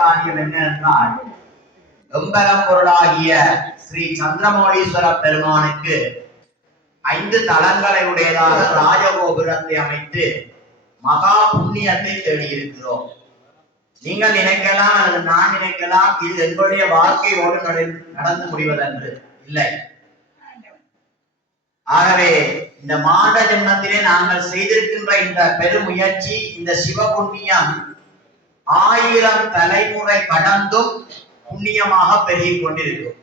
காரியம் என்ன என்றால், எம்பரம் பொருளாகிய ஸ்ரீ சந்திரமௌலீஸ்வர பெருமானுக்கு 5 தலங்களை உடையதாக ராஜகோபுரத்தை அமைத்து மகா புண்ணியத்தை தேடியிருக்கிறோம். நீங்கள் நினைக்கலாம் அல்லது நான் நினைக்கலாம், இது எங்களுடைய வாழ்க்கையோடு நடந்து முடிவதென்று. இல்லை. ஆகவே இந்த மாண்ட ஜென்மத்திலே நாங்கள் செய்திருக்கின்ற இந்த பெருமுயற்சி, இந்த சிவ புண்ணியம் 1000 தலைமுறை கடந்தும் புண்ணியமாக பெருகிக் கொண்டிருக்கும்.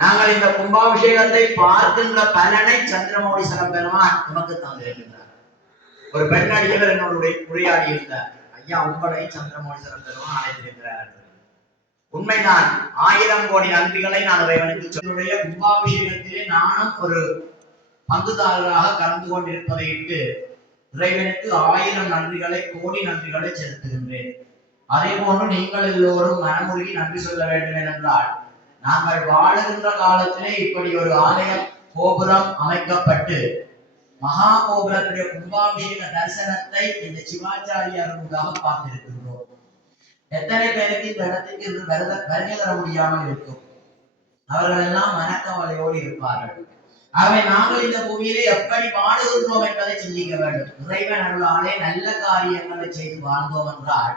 நாங்கள் இந்த கும்பாபிஷேகத்தை பார்க்கின்ற பலனை சந்திரமௌலீஸ்வர பெருமான் நமக்கு தந்திருக்கின்றார். ஒரு பெண் அடியவர் என்னுடைய உரையாடி இருந்தார், ஐயா உங்களை சந்திரமௌலீஸ்வர பெருமான் அழைத்திருக்கிறார். உண்மைதான். 1000 கோடி நன்றிகளை நான் இறைவனுக்கு சொல்லுடைய கும்பாபிஷேகத்திலே நானும் ஒரு பங்குதாரராக கலந்து கொண்டிருப்பதை இட்டு இறைவனுக்கு 1000 நன்றிகளை, கோடி நன்றிகளை செலுத்துகின்றேன். அதே போன்று நீங்கள் எல்லோரும் மனமுருகி நன்றி சொல்ல வேண்டும் என்றால், நாங்கள் வாழுகின்ற காலத்திலே இப்படி ஒரு ஆலய கோபுரம் அமைக்கப்பட்டு மகா கோபுரத்துடைய கும்பாபிஷேக தரிசனத்தை இந்த சிவாச்சாரியார்களாக பார்த்திருக்கின்றோம். எத்தனை பேருக்கு இந்த இடத்துக்கு வருகை தர முடியாமல் இருக்கும்? அவர்கள் எல்லாம் மனக்கவலையோடு இருப்பார்கள். ஆகவே நாங்கள் இந்த பூமியிலே எப்படி வாழுகின்றோம் என்பதை சிந்திக்க வேண்டும். இறைவன் அருளாலே நல்ல காரியங்களை செய்து வாழ்ந்தோம் என்றால்,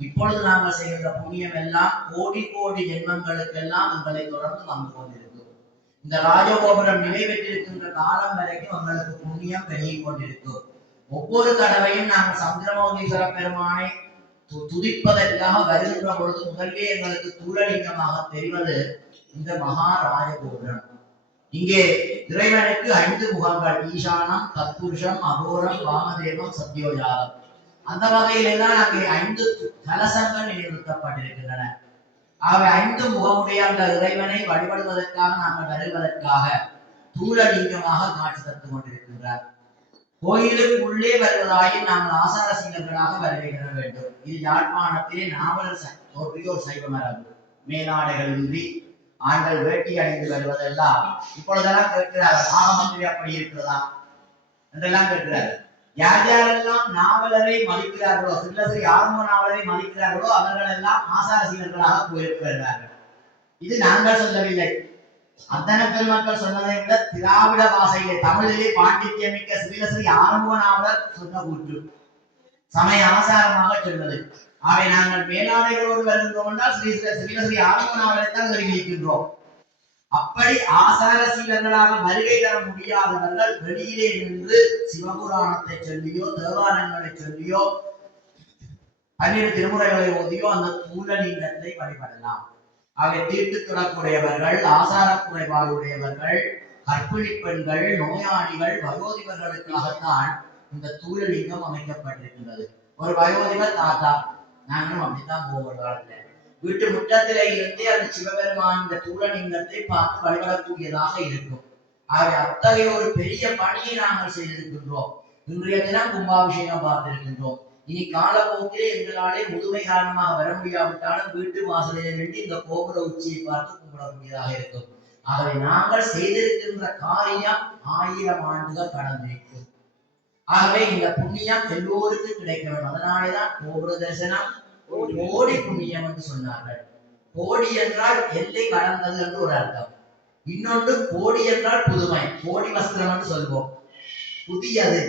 இப்பொழுது நாங்கள் செய்கின்ற புண்ணியம் எல்லாம் கோடி கோடி ஜென்மங்களுக்கெல்லாம் எங்களை தொடர்ந்து வந்து கொண்டிருக்கும். இந்த ராஜகோபுரம் நிறைவேற்றிருக்கின்ற காலம் வரைக்கும் எங்களுக்கு புண்ணியம் பெருகிக் கொண்டிருக்கும். ஒவ்வொரு தடவையும் நாங்கள் சந்திரமௌலீஸ்வர பெருமானை துதிப்பதற்காக வருகின்ற பொழுது முதலே எங்களுக்கு தூரலிங்கமாக தெரிவது இந்த மகா ராஜகோபுரம். இங்கே இறைவனுக்கு 5 முகங்கள்: ஈசானம், தத்புருஷம், அகோரம், வாமதேவம், சத்யோஜாதம். அந்த வகையிலே தான் அங்கே 5 கலசங்கள் நிலைநிறுத்தப்பட்டிருக்கின்றன. ஆகவே 5 முகமுடைய அந்த இறைவனை வழிபடுவதற்காக நாங்கள் வருவதற்காக தூரலிங்கமாக காட்சி தந்து கொண்டிருக்கின்றார். கோயிலுக்குள்ளே வருவதாயின் நாங்கள் ஆசார சீலர்களாக வருகை வேண்டும். இது யாழ்ப்பாணத்திலே நாவலர் ஒரு சைவ மரபு. மேலாடைகள் இன்றி ஆண்கள் வேட்டி அணிந்து வருவதெல்லாம் இப்பொழுதெல்லாம் கேட்கிறார்கள். ஆகமந்திரி அப்படி இருக்கிறதா என்றெல்லாம் கேட்கிறார்கள். யார் யாரெல்லாம் நாவலரை மதிக்கிறார்களோ, சில்லஸ்ரீ ஆறுமுக நாவலரை மதிக்கிறார்களோ அவர்கள் எல்லாம் ஆசார சீலர்களாக போயிட்டு வருகிறார்கள். இது நாங்கள் சொல்லவில்லை. அத்தனை பெருமக்கள் சொன்னதை விட திராவிட பாஷையிலே, தமிழிலே பாண்டித்யமிக்க சிவஸ்ரீ ஆறுமுக நாவலர் சொன்ன கூற்று சமய ஆசாரமாக சொன்னது. ஆகவே நாங்கள் மேலாடைகளோடு வருகின்றோம் என்றால் சிவஸ்ரீ ஆறுமுக நாவலைத்தான் வருகின்றோம். அப்படி ஆசார சீலர்களாக வருகை தர முடியாதவர்கள் வெளியிலே நின்று சிவபுராணத்தை சொல்லியோ, தேவாரங்களை சொல்லியோ, 12 திருமுறைகளை ஓதியோ அந்த மூலலிங்கத்தை வழிபடலாம். ஆகவே தீட்டு தொடர்புடையவர்கள், ஆசார குறைபாடுடையவர்கள், கற்பிணி பெண்கள், நோயாளிகள், வயோதிபர்களுக்காகத்தான் இந்த தூயலிங்கம் அமைக்கப்பட்டிருக்கின்றது. ஒரு வயோதிபர் தாத்தா, நாங்களும் அப்படித்தான் போவோம் காலத்துல வீட்டு முற்றத்திலே இருந்து அந்த சிவபெருமான் இந்த தூயலிங்கத்தை பார்த்து வழிபடக்கூடியதாக இருக்கும். ஆகவே அத்தகைய ஒரு பெரிய பணியை நாங்கள் செய்திருக்கின்றோம். இன்றைய தினம் கும்பாபிஷேகம் பார்த்திருக்கின்றோம். இனி காலப்போக்கிலே எங்களாலே முதுமை காரணமாக வர முடியாவிட்டாலும் வீட்டு வாசலில் வேண்டி இந்த கோபுர உச்சியை பார்த்து கும்பிடக்கூடியதாக இருக்கும். ஆகவே நாங்கள் செய்திருக்கின்ற காரியம் 1000 ஆண்டுகள் கடந்திருக்கும். ஆகவே இந்த புண்ணியம் எல்லோருக்கும் கிடைக்க வேண்டும். அதனாலேதான் கோபுர தரிசனம் கோடி புண்ணியம் என்று சொன்னார்கள். கோடி என்றால் எல்லை கடந்தது என்று ஒரு அர்த்தம். இன்னொன்று கோடி என்றால் புதுமை, கோடி வஸ்திரம் என்று சொல்வோம், புதியது.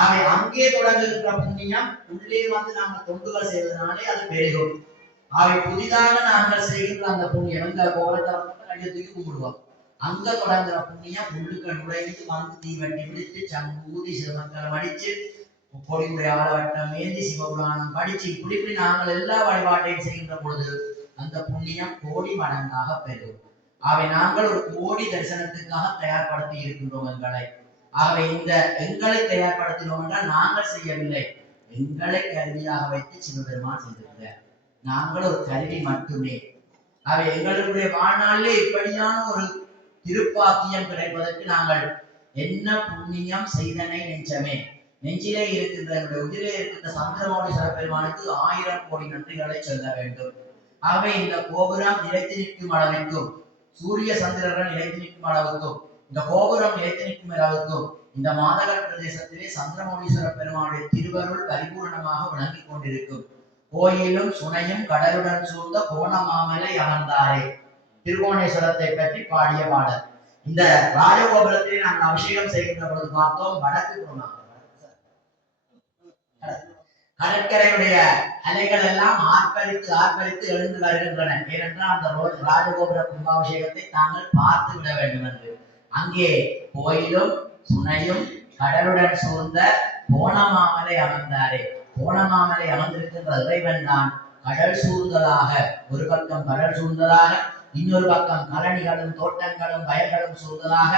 ஆகவே அங்கே தொடங்குகின்ற புண்ணியம் உள்ளே வந்து நாங்கள் தொண்டுகள் செய்வதனாலே அது பெருகும். ஆகவே புதிதாக நாங்கள் செய்கின்ற அந்த புண்ணியம், இந்த கோபுரத்தை கையை தூக்கி கும்பிடுவோம், அங்க தொடங்குற புண்ணியம் உள்ளுக்கள் நுழைந்து வந்து தீவட்டி பிடித்து சங்கூதி சிவமக்களை அடிச்சு பொடிமுறை ஆளவட்டம் ஏந்தி சிவபுராணம் படிச்சு இப்படி நாங்கள் எல்லா வழிபாட்டையும் செய்கின்ற பொழுது அந்த புண்ணியம் கோடி மடங்காக பெறும். ஆகவே நாங்கள் ஒரு கோடி தரிசனத்துக்காக தயார்படுத்தி இருக்கின்றோம் எங்களை. ஆகவே இந்த எங்களை தயார்படுத்தினோம் என்றால் நாங்கள் செய்யவில்லை, எங்களை கருவியாக வைத்து சிவபெருமான் செய்திருக்கிறார். நாங்கள் ஒரு கருவி மட்டுமே. ஆகவே எங்களுடைய வாழ்நாளிலே இப்படியான ஒரு திருப்பாக்கியம் கிடைப்பதற்கு நாங்கள் என்ன புண்ணியம் செய்தனை நெஞ்சமே. நெஞ்சிலே இருக்கின்ற உயிரிலே இருக்கின்ற சந்திரமௌலீஸ்வர பெருமானுக்கு 1000 கோடி நன்றிகளை சொல்ல வேண்டும். ஆகவே இந்த கோபுரம் நிலைத்து நிற்கும் அளவிற்கும், சூரிய சந்திரர்கள் நிலைத்து நிற்கும் அளவுக்கும், இந்த கோபுரம் நிலைத்து நிற்கும் அளவுக்கும் இந்த மாதகர் பிரதேசத்திலே சந்திரமௌலீஸ்வர பெருமானுடைய திருவருள் பரிபூர்ணமாக விளங்கிக் கொண்டிருக்கும். கோயிலும் சுனையும் கடலுடன் சூழ்ந்த கோணமாமலை அமர்ந்தாரே. திருகோணேஸ்வரத்தை பற்றி பாடிய பாடல். இந்த ராஜகோபுரத்தில் நாங்கள் அபிஷேகம் செய்கின்ற பொழுது பார்த்தோம், வடக்கு கோணம் கடற்கரையுடைய அலைகள் எல்லாம் ஆர்ப்பரித்து எழுந்து வருகின்றன. ஏனென்றால் அந்த ராஜகோபுர கும்பாபிஷேகத்தை தாங்கள் பார்த்து விட வேண்டும் என்று அங்கே கோயிலும் சுனையும் கடலுடன் சூழ்ந்த கோணமாமலை அமர்ந்தாரே. கோணமாமலை அமர்ந்திருக்கின்ற இறைவன் தான் கடல் சூழ்ந்ததாக, ஒரு பக்கம் கடல் சூழ்ந்ததாக, இன்னொரு பக்கம் கழனிகளும் தோட்டங்களும் வயல்களும் சூழ்ந்ததாக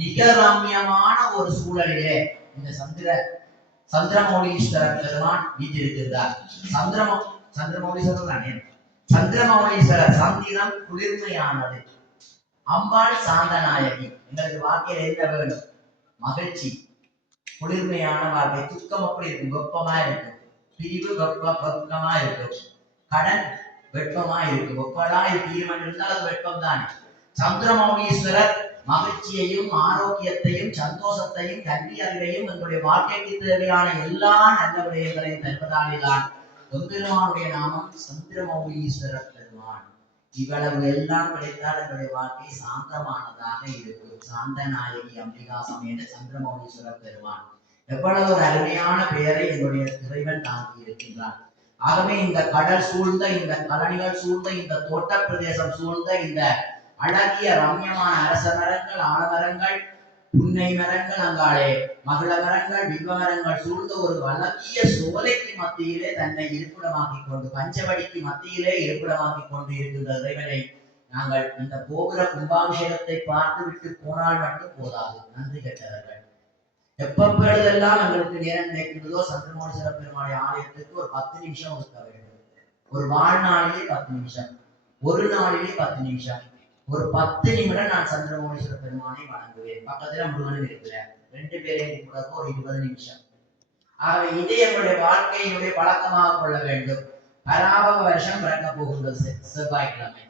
மிக ரம்யமான ஒரு சூழலிலே இந்த சந்திரமௌலீஸ்வரர் பெருமான் வீட்டிருக்கிறார். சந்திரமௌலீஸ்வரர் சந்திரம் குளிர்மையானது, அம்பாள் சாந்தநாயகி. எங்களுக்கு வாழ்க்கையில என்ன வேணும்? மகிழ்ச்சி, குளிர்மையான வாழ்க்கை. துக்கம் அப்படி இருக்கும், வெப்பமா இருக்கும். பிரிவு வெப்பமா இருக்கும். கடன் வெப்பமா இருக்கும். வெப்படாய் தீர்மன் இருந்தால் அது வெப்பம் தானே. சந்திரமௌலீஸ்வரர் மகிழ்ச்சியையும் ஆரோக்கியத்தையும் சந்தோஷத்தையும் கல்வி அறிவையும் எங்களுடைய வாழ்க்கைக்கு தேவையான எல்லா நல்ல விடயங்களையும் தருவதாலேதான் எம்பெருமானுடைய நாமம் சந்திரமௌலீஸ்வரர் பெருமான். இவ்வளவு எல்லாம் கிடைத்தால் எங்களுடைய வாழ்க்கை சாந்தமானதாக இருக்கும். சாந்தநாயகி அம்பிகா சமேத சந்திரமௌலீஸ்வரர் பெருமான் எவ்வளவு ஒரு அருமையான பெயரை எங்களுடைய இறைவன் தாங்கி இருக்கின்றான். ஆகவே இந்த கடல் சூழ்ந்த, இந்த கழனிகள் சூழ்ந்த, இந்த தோட்ட பிரதேசம் சூழ்ந்த, இந்த அழகிய ரம்யமான அரச மரங்கள், ஆலமரங்கள், புன்னை மரங்கள், அங்காலே மகள மரங்கள், வில்வ மரங்கள் சூழ்ந்த ஒரு அழகிய சோலைக்கு மத்தியிலே தன்னை இருப்பிடமாக்கி கொண்டு, பஞ்சவடிக்கு மத்தியிலே இருப்பிடமாக்கி கொண்டு இருக்கின்ற இறைவனை நாங்கள் இந்த கோபுர கும்பாபிஷேகத்தை பார்த்து விட்டு போனால் மட்டும் போதாது. நன்றி கெட்டவர்கள். எப்பொழுதெல்லாம் எங்களுக்கு நேரம் கிடைக்கின்றதோ சந்திரமௌலீஸ்வர பெருமாளுடைய ஆலயத்துக்கு ஒரு 10 நிமிஷம் ஒதுக்க வேண்டும். ஒரு வாழ்நாளிலே 10 நிமிஷம், ஒரு நாளிலே 10 நிமிஷம், ஒரு 10 நிமிடம் நான் சந்திரமௌலீஸ்வர பெருமானை வணங்குவேன். பக்கத்துல முருகனும் இருக்கிறேன், 2 பேரையும் கூட ஒரு 20 நிமிஷம். ஆகவே இதை எங்களுடைய வாழ்க்கையினுடைய பழக்கமாக கொள்ள வேண்டும். பராபவ வருஷம் பிறக்க போகின்றது செவ்வாய்க்கிழமை.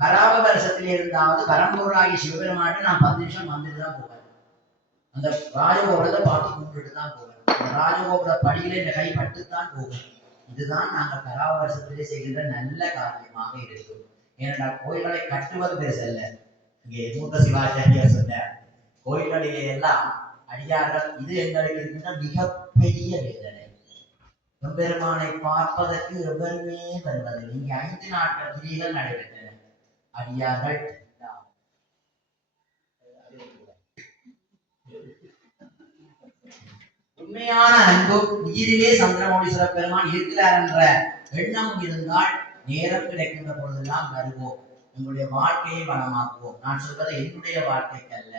பராபவ வருஷத்திலே இருந்தாவது பரம்பொருளாகி சிவபெருமானுக்கு நான் 10 நிமிஷம் வந்துட்டு தான் போவேன். அந்த ராஜகோபுரத்தை பார்த்து கும்பிட்டு தான் போவேன். அந்த ராஜகோபுர படியில இந்த கை பட்டுத்தான் போவேன். இதுதான் நாங்கள் பராபவ வருஷத்திலே செய்கின்ற நல்ல காரியமாக இருக்கும். ஏனென்றால் கோயில்களை கட்டுவது பெருசல்ல. இங்கே மூத்த சிவாச்சாரியார் சொன்ன கோயில்களிலே எல்லாம் அடியார்கள், இது எங்களுக்கு இருக்கின்ற மிகப்பெரிய வேதனை. எம்பெருமானை பார்ப்பதற்கு எவருமே வருவதில்லை. இங்கே 5 நாட்கள் கிரிகள் நடைபெற்றன. அடியார்கள் உண்மையான அன்பும் உயிரிலே சந்திரமௌலீஸ்வர பெருமான் இருக்கிறார் என்ற எண்ணம் இருந்தால் நேரம் கிடைக்கின்ற பொழுதெல்லாம் வருவோம். உங்களுடைய வாழ்க்கையை வளமாக்குவோம். நான் சொல்வது என்னுடைய வாழ்க்கைக்கு அல்ல.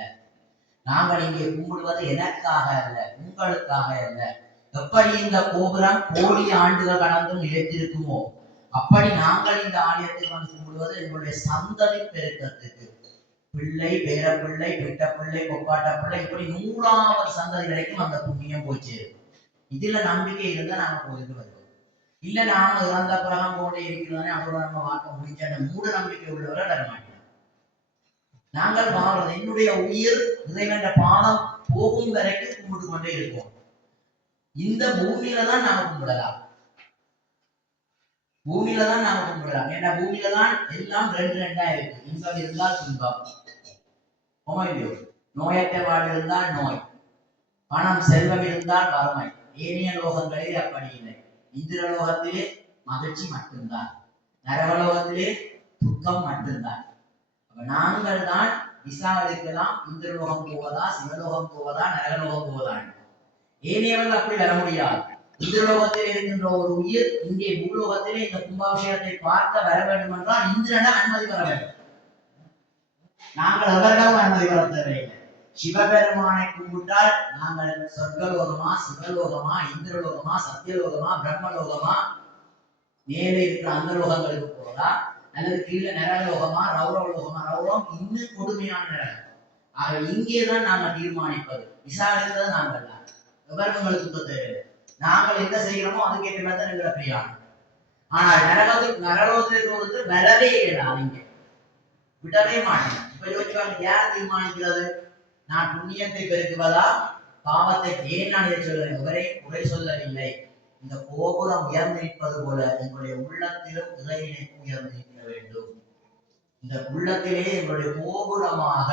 நாங்கள் இங்கே கும்பிடுவது எனக்காக அல்ல, உங்களுக்காக அல்ல. எப்படி இந்த கோபுரம் கோடி ஆண்டுகள் கடந்தும் நிலைத்திருக்குமோ அப்படி நாங்கள் இந்த ஆலயத்தில் வந்து கும்பிடுவது எங்களுடைய சந்ததி பெருக்கத்துக்கு. பிள்ளை, பேரப்பிள்ளை, பெட்ட பிள்ளை, கொப்பாட்ட பிள்ளை, இப்படி 100வது சந்ததி வரைக்கும் அந்த புண்ணியம் போய் சேரும். இதுல நம்பிக்கை இருந்தா நாம கோயிலுக்கு வருவோம். இல்ல நாம இறந்த பிறகம் போட்டே இருக்கிறதானே அதோட நம்ம வாழ்க்கை முடிஞ்ச மூட நம்பிக்கை உள்ளவரை வரமாட்டேன். நாங்கள் வாழ்றது என்னுடைய உயிர் இறைவன்ற பாதம் போகும் வரைக்கும் கும்பிட்டு கொண்டே இருப்போம். இந்த பூமியில தான் நாம கும்பிடலாம். பூமியில தான் நாம கும்பிடலாம். ஏன்னா பூமியில தான் எல்லாம் 2 இருக்கு. இன்பம் இருந்தால் துன்பம், நோயற்ற வாழ் இருந்தால் நோய், பணம் செல்வம் இருந்தால் வறுமை. ஏனைய லோகங்களில் அப்படி இல்லை. இந்திரலோகத்திலே மகிழ்ச்சி மட்டும்தான், நரகலோகத்திலே துக்கம் மட்டும்தான். நாங்கள் தான் விசா எடுக்கலாம். இந்திரலோகம் போவதா, சிவலோகம் போவதா, நரகலோகம் போவதா? ஏனையவர்கள் அப்படி வர முடியாது. இந்திரலோகத்தில் இருக்கின்ற ஒரு உயிர் இங்கே பூலோகத்திலே இந்த கும்பாபிஷேகத்தை பார்க்க வர வேண்டும் என்றால் இந்திரனிடம் அனுமதி வர வேண்டும். நாங்கள் அவரிடம் அனுமதி வர தேவையில்லை. சிவபெருமானை கும்பிட்டால் நாங்கள் சொர்க்கலோகமா, சிவலோகமா, இந்திரலோகமா, சத்தியலோகமா, பிரம்மலோகமா, மேலே இருக்கிற அந்த லோகங்களுக்கு போறதா, அல்லது கீழே நரகலோகமா, ரௌரவலோகமா? ரௌரவம் இன்னும் கொடுமையான நரகம். ஆக இங்கேதான் நாங்கள் தீர்மானிப்பது. விசாரித்தது நாங்கள் தான். விவரங்களுக்கு தேவையில்லை. நாங்கள் என்ன செய்கிறோமோ அதுக்கேற்ற மாதிரி தான் எங்களை பிரியாணம். ஆனால் நரகத்தில் வந்து வரவே இயலாது. இங்கே விடவே மாட்டேன். இப்ப யோசிப்பாங்க, யார் தீர்மானிக்கிறது? நான் புண்ணியத்தை பெருக்குவதா, பாவத்தை? ஏன் நான் இதை சொல்லுவேன்? உரை சொல்லவில்லை. இந்த கோபுரம் உயர்ந்திருப்பது போல எங்களுடைய உள்ளத்திலும் இறைநிலைக்கு உயர்ந்திருக்க வேண்டும். இந்த உள்ளத்திலே எங்களுடைய கோபுரமாக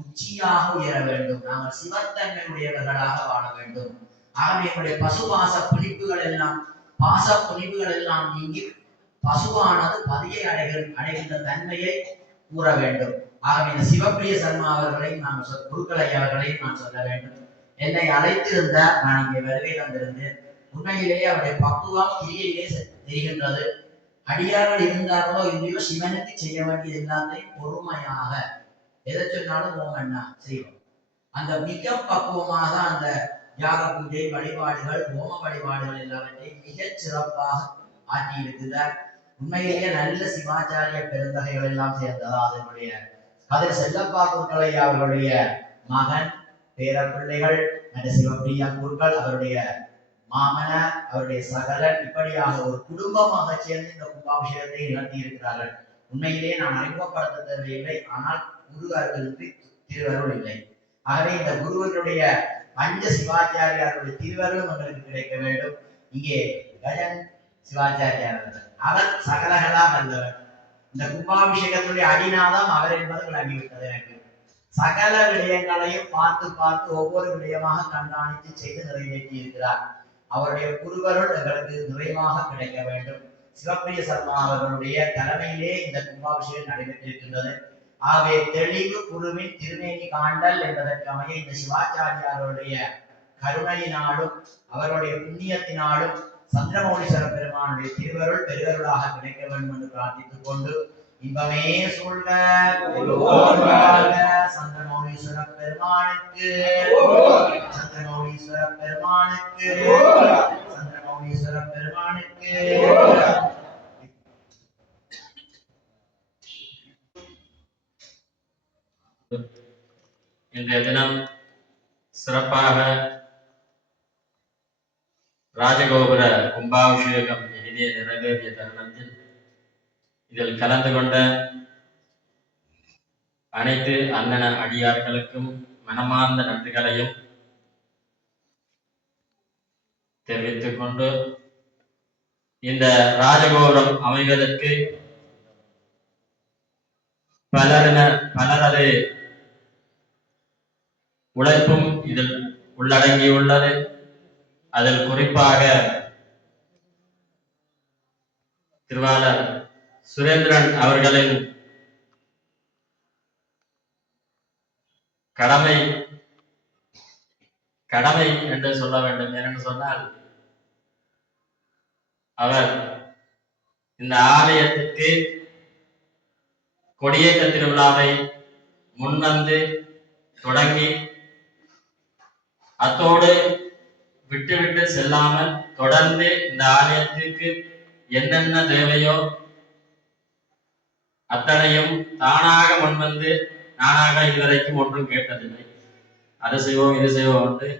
உச்சியாக உயர வேண்டும். நாங்கள் சிவத்தன்மை உடையவர்களாக வாழ வேண்டும். ஆகவே எங்களுடைய பசுபாச பிடிப்புகள் எல்லாம் பாச பிடிப்புகள் எல்லாம் நீங்கி பசுவானது பதியை அடைகின்ற தன்மையை கூற வேண்டும். ஆகவே இந்த சிவப்பிரிய சர்மா அவர்களை நான் குருக்களை அவர்களை நான் சொல்ல வேண்டும். என்னை அழைத்திருந்த நான் இங்கே வருகை தந்திருந்தேன். உண்மையிலேயே அவருடைய பக்குவம் கிரியையிலே தெரிகின்றது. அடியார்கள் இருந்தார்களோ இல்லையோ சிவனுக்கு செய்ய வேண்டிய எல்லாத்தையும் பொறுமையாக எதை சொன்னாலும் ஓமன்னா செய்வோம். அந்த மிக பக்குவமாக அந்த யாக பூஜை வழிபாடுகள் ஹோம வழிபாடுகள் எல்லாவற்றையும் மிகச் சிறப்பாக ஆக்கியிருக்கிறார். உண்மையிலேயே நல்ல சிவாச்சாரிய பெருந்தகைகள் எல்லாம் சேர்ந்ததா அதனுடைய கதிர் செல்லப்பா குருக்களை அவர்களுடைய மகன் பேரப்பிள்ளைகள் நல்ல சிவப்பிரியா குருக்கள் அவருடைய மாமனார் அவருடைய சகலன் இப்படியாக ஒரு குடும்பமாக சேர்ந்து இந்த கும்பாபிஷேகத்தை நடத்தி இருக்கிறார்கள். உண்மையிலேயே நான் அறிமுகப்படுத்த தேவையில்லை. ஆனால் குரு அருளின்றி திருவருள் இல்லை. ஆகவே இந்த குருவனுடைய பஞ்ச சிவாச்சாரியாருடைய திருவருளும் எங்களுக்கு கிடைக்க வேண்டும். இங்கே கஜன் சிவாச்சாரியார் அவர் சகலகலா வல்லவர். இந்த கும்பாபிஷேகத்துடைய அடிநாதம் அவர் என்பது விளங்கிவிட்டது எனக்கு. சகல விடயங்களையும் பார்த்து பார்த்து ஒவ்வொரு விடயமாக கண்காணித்து செய்து நிறைவேற்றி இருக்கிறார். அவருடைய குருவருள் எங்களுக்கு நிறைவாக கிடைக்க வேண்டும். சிவப்பிரிய சர்மா அவர்களுடைய தலைமையிலே இந்த கும்பாபிஷேகம் நடைபெற்றிருக்கின்றது. ஆகவே தெளிவு குருவின் திருமேனி காண்டல் என்பதற்கு அமைய இந்த சிவாச்சாரியாருடைய கருணையினாலும் அவருடைய புண்ணியத்தினாலும் சந்திரமௌலீஸ்வர பெருமானுடைய திருவருள் பெருவருளாக கிடைக்க வேண்டும் என்று பிரார்த்தித்துக் கொண்டு இன்பமே சூழ்க சந்திரமௌலீஸ்வர பெருமானுக்கு சந்திரமௌலீஸ்வர பெருமானுக்கு சந்திரமௌலீஸ்வர பெருமானுக்கு. இன்றைய தினம் சிறப்பாக ராஜகோபுர கும்பாபிஷேகம் இனிதே நிறைவேறிய தருணத்தில் இதில் கலந்து கொண்ட அனைத்து அண்ணன அடியார்களுக்கும் மனமார்ந்த நன்றிகளையும் தெரிவித்துக் கொண்டு இந்த ராஜகோபுரம் அமைவதற்கு பலரது உழைப்பும் இதில் உள்ளடங்கியுள்ளது. அதில் குறிப்பாக திருவாளர் சுரேந்திரன் அவர்களின் கடமை என்று சொல்ல வேண்டும். ஏனென்று சொன்னால் அவர் இந்த ஆலயத்திற்கு கொடியேற்ற திருவிழாவை முன்வந்து தொடங்கி அத்தோடு விட்டு செல்லாமல் தொடர்ந்து இந்த ஆலயத்திற்கு என்னென்ன தேவையோ அத்தனையும் தானாக முன்வந்து நானாக இதுவரைக்கும் ஒன்றும் கேட்டதில்லை. அது செய்வோம் இது செய்வோம் என்று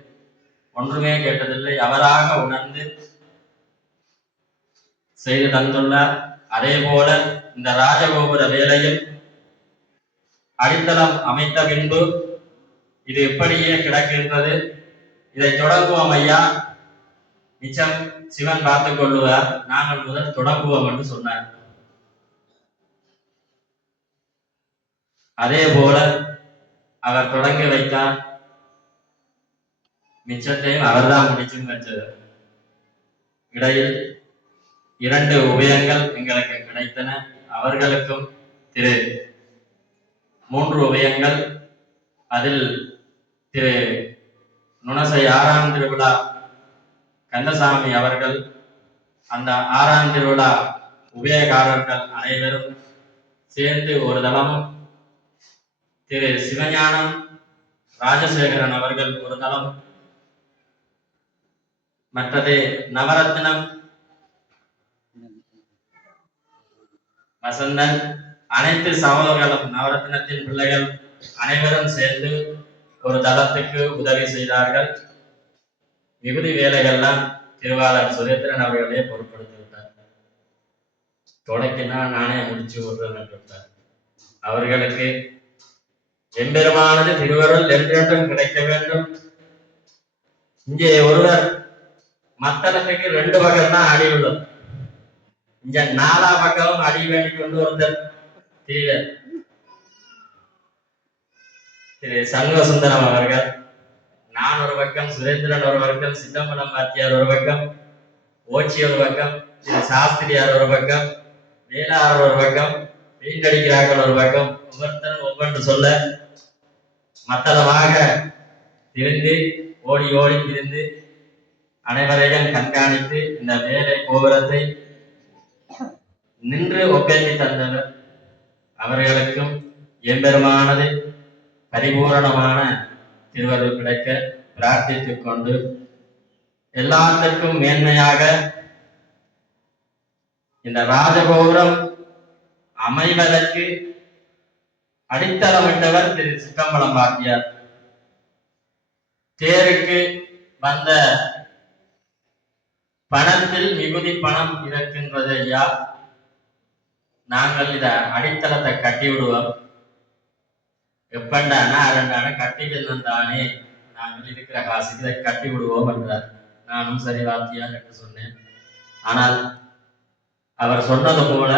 ஒன்றுமே கேட்டதில்லை. அவராக உணர்ந்து செய்து தந்துள்ளார். அதே போல இந்த ராஜகோபுர வேலையில் அடித்தளம் அமைத்த பின்பு இது எப்படியே கிடக்கின்றது, இதை தொடங்குவோம் ஐயா, மிச்சம் சிவன் பார்த்துக் கொள்ளுவார், நாங்கள் முதல் தொடங்குவோம் என்று சொன்னார். அதே போல அவர் தொடங்கி வைத்தார். மிச்சத்தையும் அவர்தான் முடிச்சும் வச்சது. இடையில் 2 உபயங்கள் எங்களுக்கு கிடைத்தன. அவர்களுக்கும் 3 உபயங்கள். அதில் திரு நுணசை 6ஆம் திருவிழா கந்தசாமி அவர்கள், அந்த 6ஆம் திருவிழா உபயகாரர்கள் அனைவரும் சேர்ந்து ஒரு தளமும், திரு சிவஞானம் ராஜசேகரன் அவர்கள் ஒரு தளம், மற்றது நவரத்னம் வசந்தன், அனைத்து சகோதரர்களும் நவரத்னத்தின் பிள்ளைகள் அனைவரும் சேர்ந்து ஒரு தளத்துக்கு உதவி செய்தார்கள். விகுதி வேலைகள்லாம் திருவாளர் சுரேந்திரன் அவர்களே பொருட்படுத்தி விட்டார். தொடக்கினா நானே முடிச்சு விடுறேன் என்றார். அவர்களுக்கு எம்பெருமானது திருவருள் என்றென்றும் கிடைக்க வேண்டும். இங்கே ஒருவர் மத்தளத்துக்கு 2 பக்கம் தான் அடி உள்ளது. இங்க 4 பக்கமும் அடி வேண்டி கொண்டு ஒருத்தர் திரு சண்முக சுந்தரம் அவர்கள், நான் ஒரு பக்கம், சுரேந்திரன் ஒரு பக்கம், சிதம்பரம் வாத்தியார் ஒரு பக்கம், ஓச்சி ஒரு பக்கம், திரு சாஸ்திரியார் ஒரு பக்கம், வேளாளர் ஒரு பக்கம், வீண்டடிக்கிறார்கள் ஒரு பக்கம், ஒவ்வொருத்தரும் ஒவ்வொன்று சொல்ல மத்தளமாக திரிந்து ஓடி ஓடி திரிந்து அனைவரையும் கண்காணித்து இந்த வேலை கோபுரத்தை நின்று ஒப்பேற்றி தந்தவர். அவர்களுக்கும் எம்பெருமானது பரிபூரணமான திருவருள் கிடைக்க பிரார்த்தித்துக் கொண்டு, எல்லாத்திற்கும் மேன்மையாக இந்த ராஜகோபுரம் அமைவதற்கு அடித்தளமிட்டவர் திரு சிற்றம்பலம் வாத்தியார். தேருக்கு வந்த பணத்தில் மிகுதி பணம் இருக்கின்றது ஐயா, நாங்கள் இத அடித்தளத்தை கட்டி விடுவோம், எப்பண்டானா 2 கட்டிவிடணும் தானே, நாங்கள் இருக்கிற காசுக்கு இதை கட்டி விடுவோம் என்றார். நானும் சரி வாத்தியார் என்று சொன்னேன். ஆனால் அவர் சொன்னது போல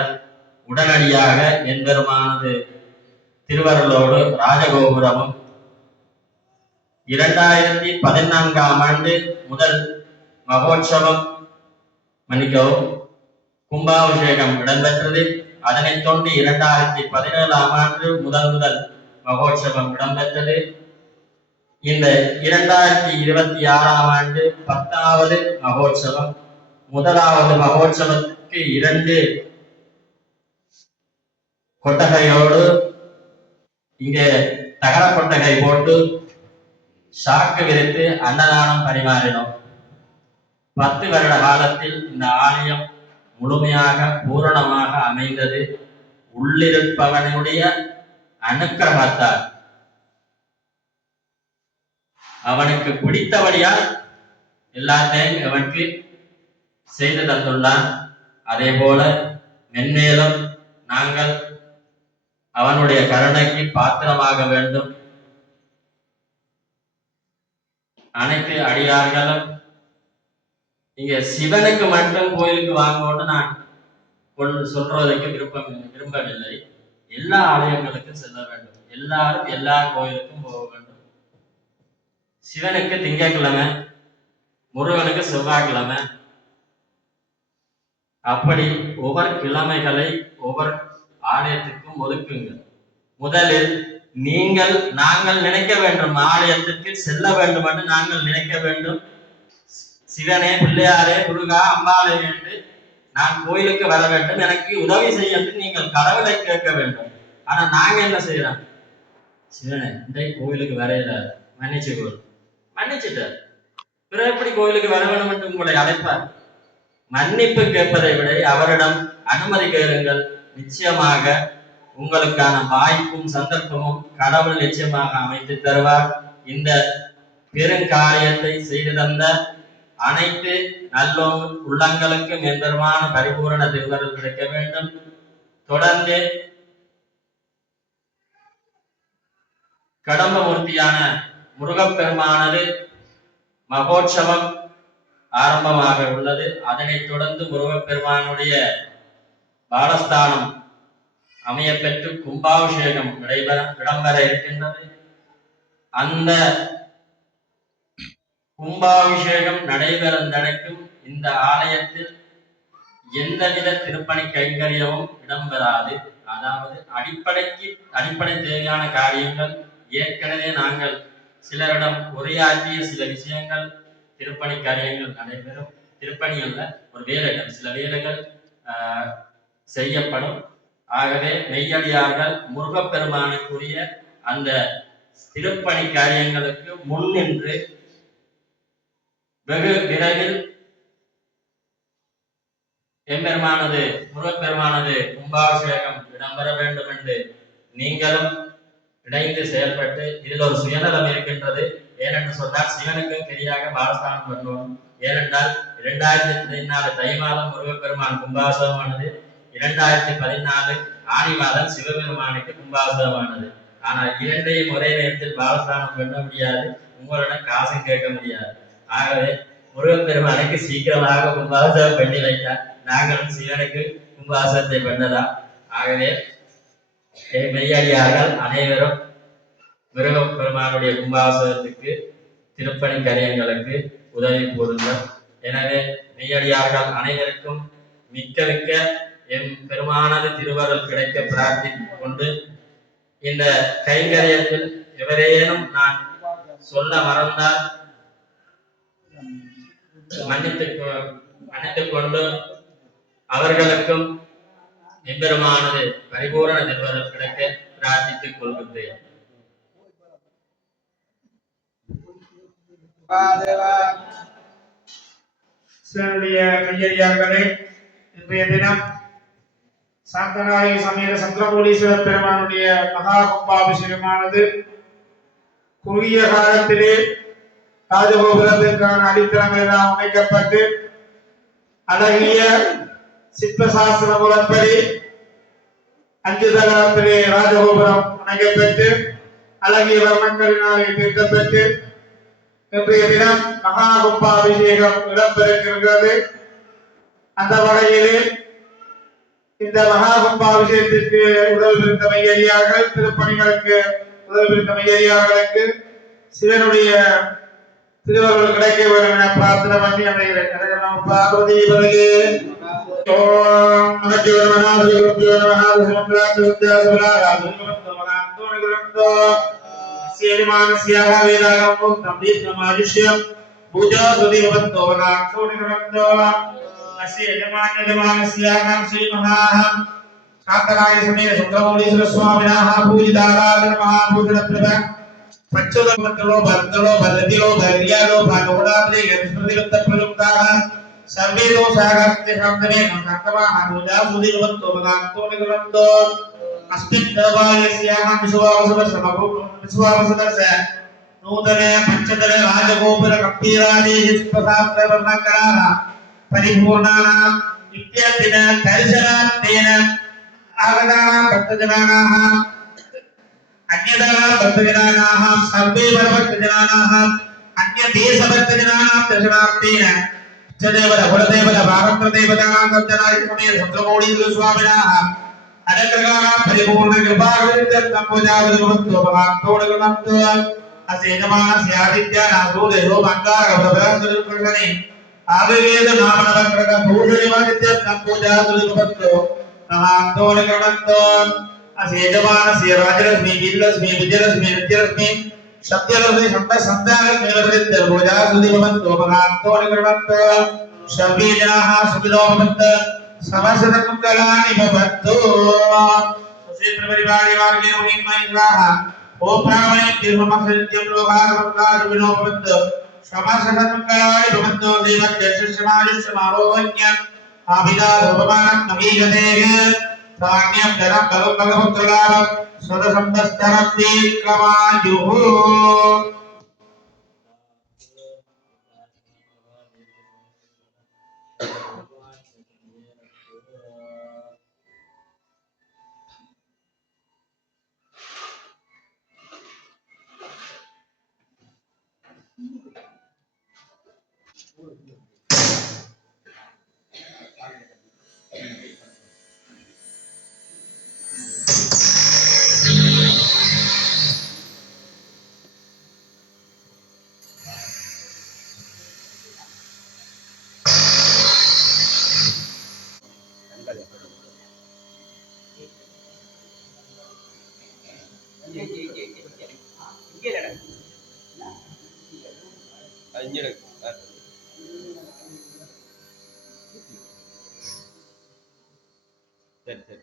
உடனடியாக எம்பெருமானது திருவருளோடு ராஜகோபுரமும் 2014ஆம் ஆண்டு முதல் மகோற்சவம் மன்னிக்கவும் கும்பாபிஷேகம் இடம்பெற்றது. அதனைத் தொடர்ந்து 2017ஆம் ஆண்டு முதல் மகோற்சவம் இடம்பெற்றது. இந்த 2026ஆம் ஆண்டு 10வது மகோற்சவம். முதலாவது மகோற்சவத்துக்கு 2 கொட்டகையோடு இங்கே தகர கொட்டகை போட்டு சாக்கு விரித்து அன்னதானம் பரிமாறினோம். 10 வருட காலத்தில் இந்த ஆலயம் முழுமையாக பூரணமாக அமைந்தது உள்ளிருப்பவனுடைய அனுக்கிரகத்தால். அவனுக்கு பிடித்தபடியால் எல்லாத்தையும் அவனுக்கு செய்து தந்துள்ளான். அதே போல மென்மேலும் நாங்கள் அவனுடைய கருணைக்கு பாத்திரமாக வேண்டும். அனைத்து அடியார்களும் இங்க சிவனுக்கு மட்டும் கோயிலுக்கு வாங்கணும்னு நான் சொல்றதுக்கு விரும்பவில்லை. எல்லா ஆலயங்களுக்கும் செல்ல வேண்டும், எல்லாரும் எல்லா கோயிலுக்கும் போக வேண்டும். சிவனுக்கு திங்கட்கிழமை, முருகனுக்கு செவ்வாய்க்கிழமை, அப்படி ஒவ்வொரு கிழமைகளை ஒவ்வொரு ஆலயத்துக்கும் ஒதுக்குங்கள். முதலில் நாங்கள் நினைக்க வேண்டும், ஆலயத்திற்கு செல்ல வேண்டும் என்று நாங்கள் நினைக்க வேண்டும். சிவனே, பிள்ளையாரே, முருகா, அம்பாளே என்று நான் கோயிலுக்கு வர வேண்டும், எனக்கு உதவி செய்ய நீங்கள் கடவுளை கேட்க வேண்டும். ஆனா நாங்க என்ன செய்யறோம்? சிவனே, இந்த கோயிலுக்கு வரையில மன்னிச்சுட்டார், பிறகு எப்படி கோயிலுக்கு வர வேண்டும் என்று உங்களை அழைப்பார்? மன்னிப்பு கேட்பதை விட அவரிடம் அனுமதி கேளுங்கள். நிச்சயமாக உங்களுக்கான வாய்ப்பும் சந்தர்ப்பமும் கடவுள் நிச்சயமாக அமைத்து தருவார். இந்த பெருங்காரியத்தை செய்து தந்த அனைத்து நல்ல உள்ளங்களுக்கும் எம்பெருமான பரிபூரண திருவருள் கிடைக்க வேண்டும். தொடர்ந்து கடம்பமூர்த்தியான முருகப்பெருமானது மகோற்சவம் ஆரம்பமாக உள்ளது. அதனைத் தொடர்ந்து முருகப்பெருமானுடைய பாலஸ்தானம் அமையப்பெற்று கும்பாபிஷேகம் இடம்பெற இருக்கின்றது. அந்த கும்பாபிஷேகம் நடைபெறும் இந்த ஆலயத்தில் எந்தவித திருப்பணி கைங்கரியமும் இடம்பெறாது. அதாவது அடிப்படை தேவையான காரியங்கள் ஏற்கனவே நாங்கள் சிலரிடம் உரையாற்றிய சில விஷயங்கள், திருப்பணி காரியங்கள் நடைபெறும். திருப்பணி அல்ல, ஒரு வேலைகள், சில வேலைகள் செய்யப்படும். ஆகவே மெய்யடியார்கள் முருகப்பெருமானுக்குரிய அந்த திருப்பணி காரியங்களுக்கு முன்னின்று வெகு விரைவில் எம்பெருமானது முருகப்பெருமானது கும்பாபிஷேகம் இடம்பெற வேண்டும் என்று நீங்களும் இணைந்து செயல்பட்டு, இதில் ஒரு சுயநலம் இருக்கின்றது. ஏனென்று சொன்னால் சிவனுக்கும் சரியாக பாலஸ்தானம் பண்ணுவோம். ஏனென்றால் 2014 தை மாதம் முருகப்பெருமான் கும்பாபிஷேகமானது, 2014 ஆணி மாதம் சிவபெருமானுக்கு கும்பாபிஷேகமானது. ஆனால் இரண்டையும் ஒரே நேரத்தில் பாலஸ்தானம் பண்ண முடியாது, உங்களிடம் காசும் கேட்க முடியாது. ஆகவே முருகப்பெருமானுக்கு சீக்கிரமாக கும்பாபிஷேகம் பண்ணி வைத்தார். நாங்களும் சிவனுக்கு கும்பாபிஷேகத்தை பண்ணலாம். ஆகவே மெய்யடியார்கள் அனைவரும் முருகப்பெருமானுடைய கும்பாபிஷேகத்துக்கு திருப்பணி கரையங்களுக்கு உதவி கூறுங்கள். எனவே மெய்யடியார்கள் அனைவருக்கும் மிக்க மிக்க எம் பெருமானது திருவருள் கிடைக்க பிரார்த்தித்துக் கொண்டு, இந்த கைங்கரியத்தில் எவரேனும் நான் சொல்ல மறந்தால் மன்னித்துக் கொண்டு அவர்களுக்கும் எம்பெருமானது பரிபூரண திருவருள் கிடைக்க பிரார்த்தித்துக் கொள்கின்றேன். கையடியார்களே, இன்றைய தினம் சாந்தநாயகி சமேத சந்திரமூலீஸ்வரர் பெருமானுடைய மகா கும்பாபிஷேகமானது குறுகிய காலத்திலே ராஜகோபுரத்திற்கான அடித்தளங்கள் எல்லாம் அமைக்கப்பட்டு அழகிய சிற்பசாஸ்திர முறைப்படி 5 தளத்திலே ராஜகோபுரம் அமைக்கப்பட்டு அழகிய வர்ணங்களினாலே தீர்க்கப்பட்டு இன்றைய தினம் மகா கும்பாபிஷேகம் இடம்பெறுகிறது. அந்த வகையிலே இந்த மகா கும்பாபிஷேகத்திற்கு உதவியிருந்த மையடியார்கள், திருப்பணிகளுக்கு உதவியிருந்த மையடியார்களுக்கு சிவனுடைய திருவருள் கிடைக்க வேண்டும் என பிரார்த்தனை பண்ணி அமைகிறேன். பார்வதி पूजा शांतराय समेत सुब्रह्मण्येश्वर स्वामिनः पूजिताराधन महाभूषण प्रभा पच्चोदमंडलो भक्तलो भद्रतिलो धैर्यालो भागवताद्रे गणस्मृतिवत्त प्रयुक्ताः सर्वे दोषागत्य शान्तने नमः पूजा सुदिवत्तो भगवतो निगमन्तो अस्मिन् देवालयस्याः विश्वावसुदर्श नूतने पंचतले राजगोपुर गंभीरादेः पुष्पशास्त्र वर्णकराः परिपूर्णानाम् इत्यादिन दर्शनार्थेन आगतानां भक्तजनानाः अन्यदानां भक्तजनानाः सर्वे परभक्तजनानाः अन्यदेशभक्तजनानां दर्शनार्थेन इष्टदेवत कुलदेवत भागवतदेवतानां दर्शनाय समेत सुब्रह्मण्येश्वर स्वामिनः अनुग्रहाणां परिपूर्ण कृपाकृत्यर्थं पूजावद्भवतो भगवतो निगमन्तो असेनमानस्य आदित्यानां सूर्यो मङ्गारगभद्रकृष्णे आवेद नामनवक्रक भूषणिवादित्यर्थं पूजावद्भवतो नमान्तो निगमन्तो असेनमानस्य राजलक्ष्मी वीरलक्ष्मी विजयलक्ष्मी नित्यलक्ष्मी सत्यलक्ष्मी संतानलक्ष्मी वदत्यर्थं पूजावद्भवतो भगवतो निगमन्तो सर्वे जनाः सुखिनो भवन्तु समस्तमङ्गलानि भवन्तु सुश्रीप्रपरिवारे मार्गे मुनिमैत्राः ओम प्राणे निर्ममसत्यं लोकार्पणकारो विनोभवन्तु समस्तमङ्गलानि भवन्तु देवज्ञश्रमायुष्यमारोग्य आभिदाभवमानं नवीयतेः सान्यं धनं बलं भगवत्तलाभं सदसम्पस्तरं दीर्घमायुः சரி சரி